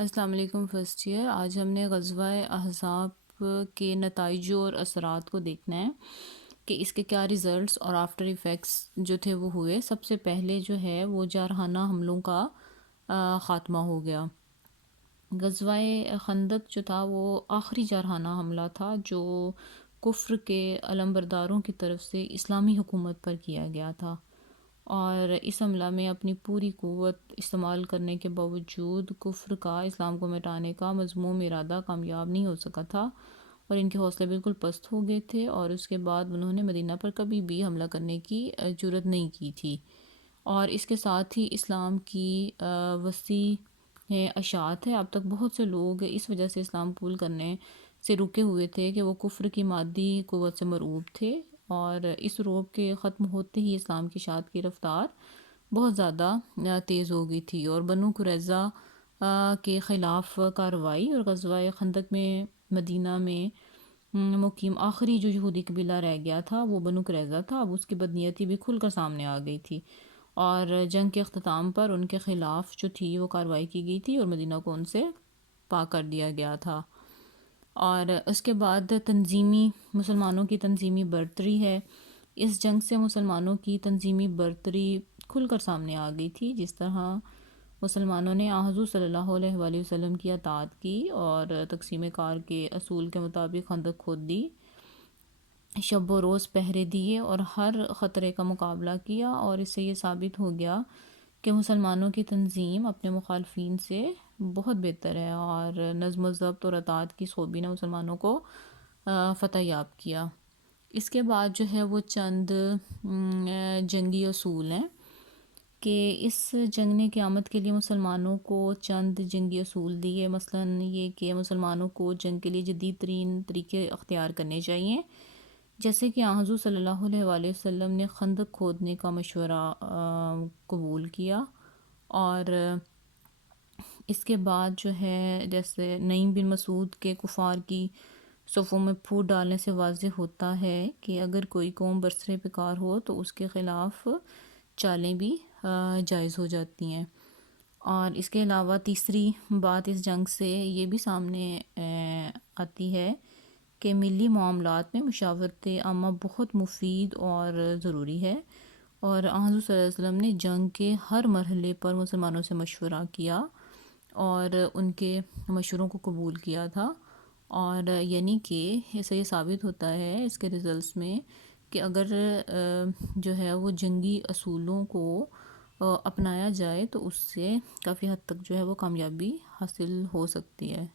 السلام علیکم first year. آج ہم نے غزوہ احزاب کے نتائج اور اثرات کو دیکھنا ہے کہ اس کے کیا ریزلٹس اور آفٹر ایفیکٹس جو تھے وہ ہوئے۔ سب سے پہلے جو ہے وہ جارحانہ حملوں کا خاتمہ ہو گیا۔ غزوہ خندق جو تھا وہ آخری جارحانہ حملہ تھا جو کفر کے علمبرداروں کی طرف سے اسلامی حکومت پر کیا گیا تھا، اور اس حملہ میں اپنی پوری قوت استعمال کرنے کے باوجود کفر کا اسلام کو مٹانے کا مذموم ارادہ کامیاب نہیں ہو سکا تھا، اور ان کے حوصلے بالکل پست ہو گئے تھے، اور اس کے بعد انہوں نے مدینہ پر کبھی بھی حملہ کرنے کی جرات نہیں کی تھی۔ اور اس کے ساتھ ہی اسلام کی وسیع اشاعت ہے۔ اب تک بہت سے لوگ اس وجہ سے اسلام قبول کرنے سے رکے ہوئے تھے کہ وہ کفر کی مادی قوت سے مرعوب تھے، اور اس رعب کے ختم ہوتے ہی اسلام کی اشاعت کی رفتار بہت زیادہ تیز ہو گئی تھی، اور بنو قریظہ کے خلاف کارروائی اور غزوہ خندق میں مدینہ میں مقیم آخری جو یہودی قبیلہ رہ گیا تھا وہ بنو قریظہ تھا۔ اب اس کی بدنیتی بھی کھل کر سامنے آ گئی تھی، اور جنگ کے اختتام پر ان کے خلاف جو تھی وہ کارروائی کی گئی تھی اور مدینہ کو ان سے پاک کر دیا گیا تھا۔ اور اس کے بعد مسلمانوں کی تنظیمی برتری ہے۔ اس جنگ سے مسلمانوں کی تنظیمی برتری کھل کر سامنے آ گئی تھی، جس طرح مسلمانوں نے حضور صلی اللہ علیہ وآلہ وسلم کی اطاعت کی اور تقسیم کار کے اصول کے مطابق خندق کھود دی، شب و روز پہرے دیے اور ہر خطرے کا مقابلہ کیا، اور اس سے یہ ثابت ہو گیا کہ مسلمانوں کی تنظیم اپنے مخالفین سے بہت بہتر ہے، اور نظم و ضبط اور اطاعت کی خوبی نے مسلمانوں کو فتح یاب کیا۔ اس کے بعد جو ہے وہ چند جنگی اصول ہیں کہ اس جنگ نے قیامت کے لیے مسلمانوں کو چند جنگی اصول دیے، مثلا یہ کہ مسلمانوں کو جنگ کے لیے جدید ترین طریقے اختیار کرنے چاہیے، جیسے کہ حضور صلی اللہ علیہ وآلہ وسلم نے خندق کھودنے کا مشورہ قبول کیا، اور اس کے بعد جو ہے جیسے نعیم بن مسعود کے کفار کی صفوں میں پھوٹ ڈالنے سے واضح ہوتا ہے کہ اگر کوئی قوم برسر پیکار ہو تو اس کے خلاف چالیں بھی جائز ہو جاتی ہیں۔ اور اس کے علاوہ تیسری بات اس جنگ سے یہ بھی سامنے آتی ہے کہ ملی معاملات میں مشاورت عامہ بہت مفید اور ضروری ہے، اور حضور صلی اللہ علیہ وسلم نے جنگ کے ہر مرحلے پر مسلمانوں سے مشورہ کیا اور ان کے مشوروں کو قبول کیا تھا، اور یعنی کہ اسے یہ ثابت ہوتا ہے اس کے ریزلٹس میں کہ اگر جو ہے وہ جنگی اصولوں کو اپنایا جائے تو اس سے کافی حد تک جو ہے وہ کامیابی حاصل ہو سکتی ہے۔